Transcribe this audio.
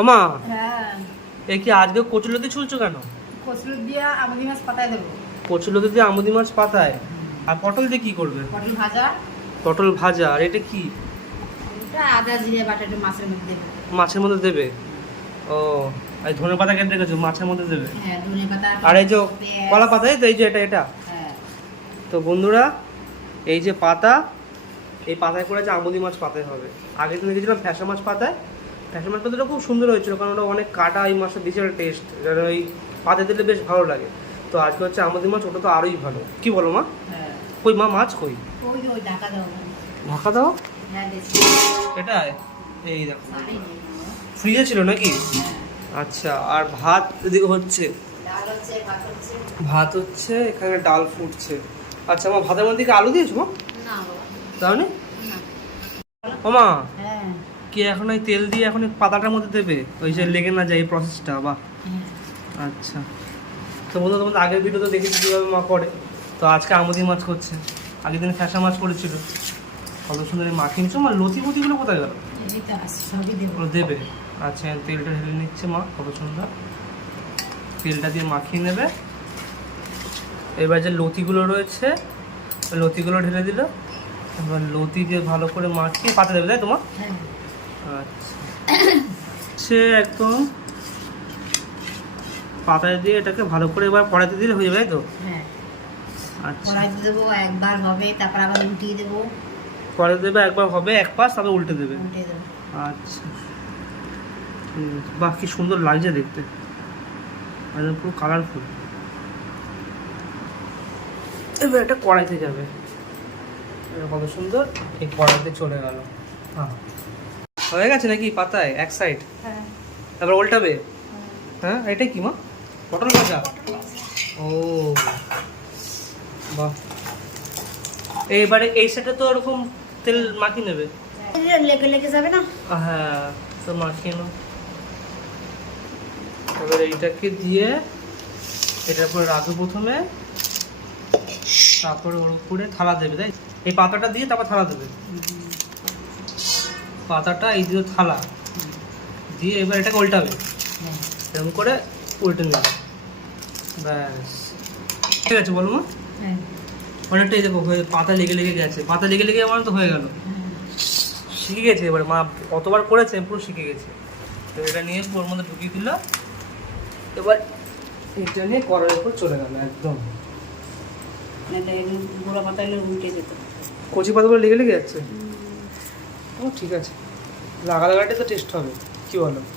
মামা হ্যাঁ, এ কি আজকে কচুলতি ছুলছো কেন? কচুর দিয়া আমুদি মাছ পাতায় দেবো। কচুলতি দিয়ে আমুদি মাছ পাতায়, আর পটল দিয়ে কি করবে? পটল ভাজা। পটল ভাজা। আর এটা কি? এটা আদা জিরে বাটা একটু মাছের মধ্যে দেবো। মাছের মধ্যে দেবে? ও, আর ধনে পাতা কেটে রেখেছো মাছের মধ্যে দেবে? হ্যাঁ, ধনে পাতা আর এই যে পেঁয়াজ। কলা পাতা, এই তো এই যে এটা হ্যাঁ, তো বন্ধুরা, এই যে পাতা, এই পাতায় করে যে আমুদি মাছ পাতায় হবে। আগে তো দেখেছিলাম ফ্যাসা মাছ পাতায়। ফ্যাসা মাছ পাতাটা খুব সুন্দর হয়েছিল, কারণ ওটা অনেক কাটা, এই মাছটা দিয়েছে টেস্ট, যেটা ওই পাতে দিলে বেশ ভালো লাগে। তো আজকে হচ্ছে আমুদি মাছ, ওটা তো আরোই ভালো। কি বলো মা? হ্যাঁ। কই মা, মাছ কই? ওই ঢাকা দাও। ঢাকা দাও। হ্যাঁ, দিচ্ছি। এটাই, এই দেখো শাড়ি নেই। ফ্রিজে ছিল নাকি? আচ্ছা, আর ভাত এদিকে হচ্ছে, ডাল হচ্ছে, ভাত হচ্ছে। ভাত হচ্ছে, এখানে ডাল ফুটছে। আচ্ছা মা, ভাতের মধ্যে কি আলু দিয়েছো মা? না বাবা, তাহলে না। ও মা, হ্যাঁ, কি এখন ওই তেল দিয়ে এখন এই পাতাটার মধ্যে দেবে, ওই যে লেগে না যায় এই প্রসেসটা? বাহ, হ্যাঁ। আচ্ছা। তো বন্ধু, তোমাদের আগের ভিডিও তো দেখেছি কীভাবে মা করে। তো আজকে আমুদি মাছ করছে, আগের দিন ফ্যাসা মাছ করেছিল। কত সুন্দর এই মাখিয়ে নিচ্ছ মা। লতি মতিগুলো কোথায় গেল? এই তো আছে, সবই দেবো। ওগুলো দেবে? আচ্ছা, তেলটা ঢেলে নিচ্ছে মা, কত সুন্দর। তেলটা দিয়ে মাখিয়ে নেবে। এবার যে লতিগুলো রয়েছে, ওই লতিগুলো ঢেলে দিল। এবার লতি দিয়ে ভালো করে মাখিয়ে পাতে দেবে, তাই তোমার? হ্যাঁ। আচ্ছা, সে একদম পাতায় দিয়ে এটাকে ভালো করে এবার কড়াইতে দিলে হয়ে যাবে, তাই তো? হ্যাঁ, আচ্ছা, কড়াইতে দেবো, একবার হবে, তারপর আবার উল্টিয়ে দেবো। কড়াইতে দেবে, একবার হবে এক পাশ, তারপর উল্টে দেবে। উল্টে দেবো। আচ্ছা, বাহ, কি সুন্দর লাগছে দেখতে, একদম পুরো কালারফুল। এবার এটা কড়াইতে যাবে, এবার কত সুন্দর এই কড়াইতে চলে গেল। হ্যাঁ, হয়ে গেছে নাকি পাতায় এক সাইড? হ্যাঁ। তারপর উল্টাবে? হ্যাঁ, এটা কি মা? পটল ভাজা? ও বাহ। এইবারে এই সাইডে তো ওরকম তেল মাখিয়ে নেবে। লেগে লেগে যাবে না? হ্যাঁ, তো মাখিয়ে নাও। এবার এইটাকে দিয়ে এটার উপরে রাখবে প্রথমে, তারপরে ওর উপরে থালা দেবে, তাই? এই পাতাটা দিয়ে তারপর থালা দেবে। পাতাটা এই দিয়ে থালা দিয়ে এবার এটাকে উল্টাবে, হ্যাঁ। এরকম করে উল্টে নেবে। ব্যাস, ঠিক আছে বলো মা। হ্যাঁ। অনেকটাই দেখো হয়ে পাতা লেগে লেগে গেছে, পাতা লেগে লেগে আমার তো হয়ে গেল, শিখে গেছে। এবার মা কতবার করেছে, পুরো শিখে গেছে। তো এটা নিয়ে ওর মধ্যে ঢুকিয়ে দিল, এবার এটা নিয়ে কড়াইয়ের উপর চলে গেল একদম। গুঁড়ো পাতা এলে উল্টে যেত। কচি পাতাগুলো লেগে লেগে যাচ্ছে। ও ঠিক আছে, লাগা লাগাটাই তো টেস্ট হবে, কি বলো?